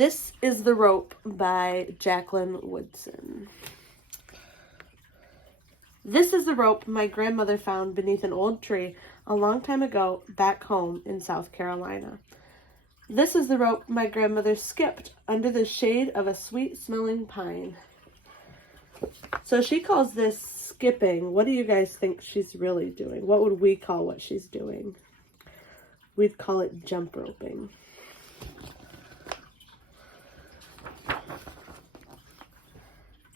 This is the Rope by Jacqueline Woodson. This is the rope my grandmother found beneath an old tree a long time ago back home in South Carolina. This is the rope my grandmother skipped under the shade of a sweet-smelling pine. So she calls this skipping. What do you guys think she's really doing? What would we call what she's doing? We'd call it jump roping.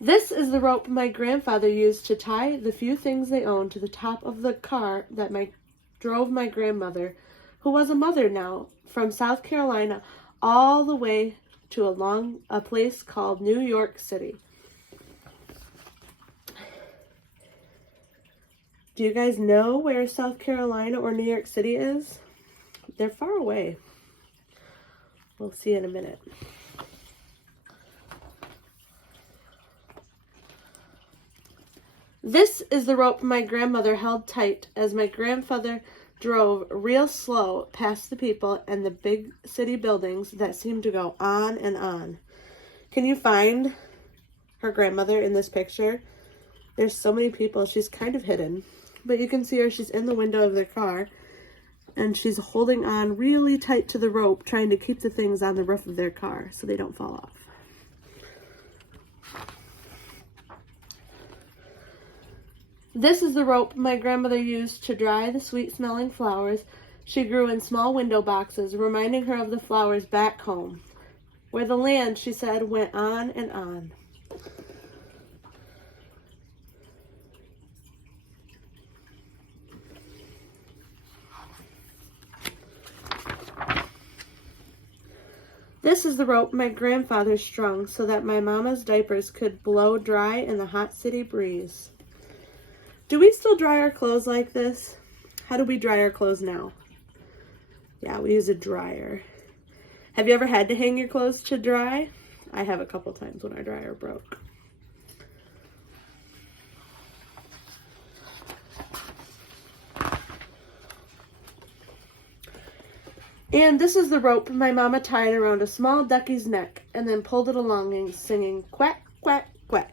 This is the rope my grandfather used to tie the few things they owned to the top of the car that drove my grandmother, who was a mother now, from South Carolina all the way to a place called New York City. Do you guys know where South Carolina or New York City is? They're far away. We'll see in a minute. This is the rope my grandmother held tight as my grandfather drove real slow past the people and the big city buildings that seemed to go on and on. Can you find her grandmother in this picture? There's so many people. She's kind of hidden, but you can see her. She's in the window of their car, and she's holding on really tight to the rope, trying to keep the things on the roof of their car so they don't fall off. This is the rope my grandmother used to dry the sweet-smelling flowers she grew in small window boxes, reminding her of the flowers back home, where the land, she said, went on and on. This is the rope my grandfather strung so that my mama's diapers could blow dry in the hot city breeze. Do we still dry our clothes like this? How do we dry our clothes now? Yeah, we use a dryer. Have you ever had to hang your clothes to dry? I have a couple times when our dryer broke. And this is the rope my mama tied around a small ducky's neck and then pulled it along singing quack, quack, quack.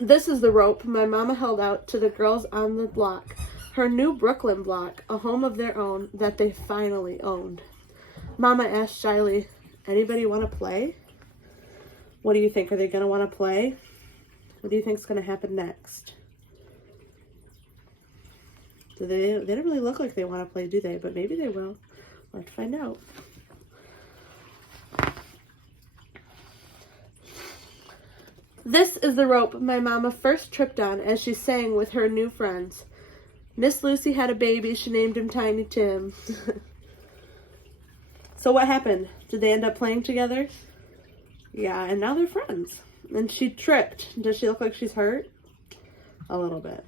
This is the rope my mama held out to the girls on the block, her new Brooklyn block, a home of their own that they finally owned. Mama asked shyly, "Anybody want to play?" What do you think? Are they going to want to play? What do you think is going to happen next? They don't really look like they want to play, do they? But maybe they will. We'll have to find out. This is the rope my mama first tripped on as she sang with her new friends. Miss Lucy had a baby. She named him Tiny Tim. So what happened? Did they end up playing together? Yeah, and now they're friends. And she tripped. Does she look like she's hurt? A little bit.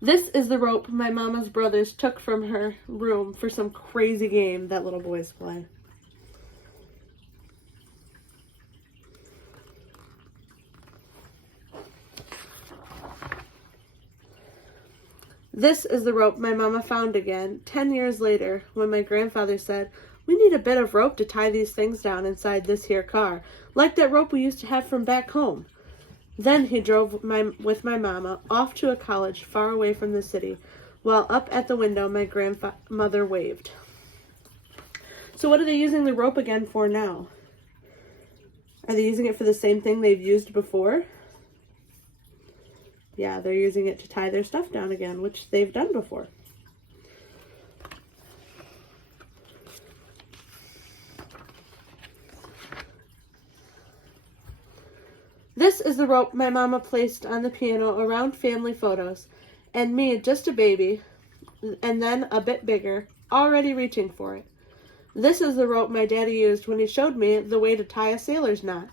This is the rope my mama's brothers took from her room for some crazy game that little boys play. This is the rope my mama found again 10 years later when my grandfather said, "We need a bit of rope to tie these things down inside this here car, like that rope we used to have from back home." Then he drove with my mama off to a college far away from the city, while up at the window my grandmother waved. So what are they using the rope again for now? Are they using it for the same thing they've used before? Yeah, they're using it to tie their stuff down again, which they've done before. This is the rope my mama placed on the piano around family photos, and me, just a baby, and then a bit bigger, already reaching for it. This is the rope my daddy used when he showed me the way to tie a sailor's knot.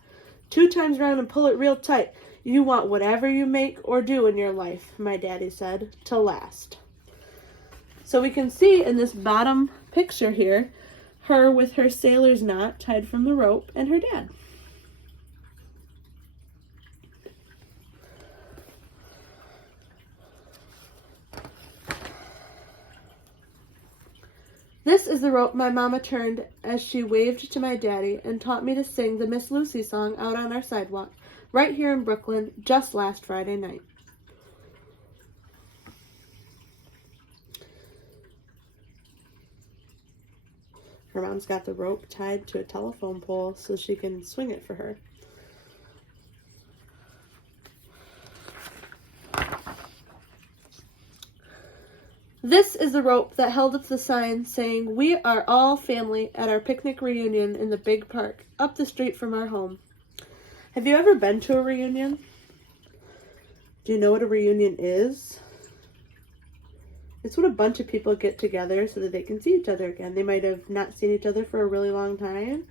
2 times round and pull it real tight. You want whatever you make or do in your life, my daddy said, to last. So we can see in this bottom picture here, her with her sailor's knot tied from the rope, and her dad. This is the rope my mama turned as she waved to my daddy and taught me to sing the Miss Lucy song out on our sidewalk, right here in Brooklyn, just last Friday night. Her mom's got the rope tied to a telephone pole so she can swing it for her. This is the rope that held up the sign saying, "We are all family" at our picnic reunion in the big park up the street from our home. Have you ever been to a reunion? Do you know what a reunion is? It's when a bunch of people get together so that they can see each other again. They might have not seen each other for a really long time,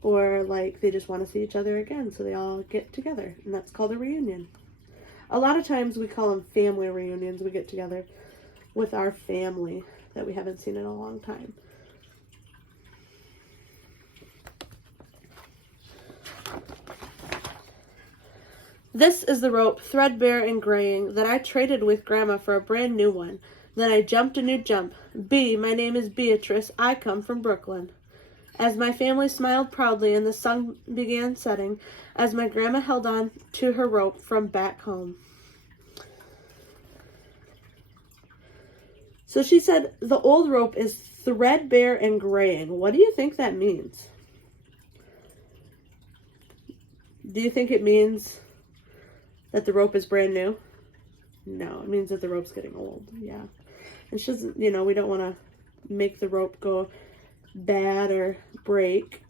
or like they just want to see each other again, so they all get together, and that's called a reunion. A lot of times we call them family reunions. We get together with our family that we haven't seen in a long time. This is the rope, threadbare and graying, that I traded with Grandma for a brand new one. Then I jumped a new jump. My name is Beatrice. I come from Brooklyn. As my family smiled proudly and the sun began setting, as my grandma held on to her rope from back home. So she said the old rope is threadbare and graying. What do you think that means? Do you think it means that the rope is brand new? No, it means that the rope's getting old. Yeah. And she doesn't, we don't want to make the rope go bad or break.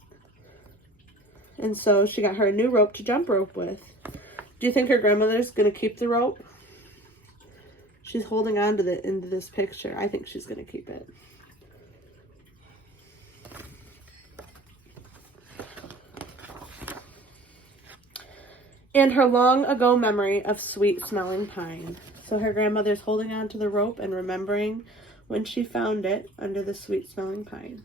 And so she got her a new rope to jump rope with. Do you think her grandmother's going to keep the rope? She's holding on to into this picture. I think she's going to keep it. And her long ago memory of sweet smelling pine. So her grandmother's holding on to the rope and remembering when she found it under the sweet smelling pine.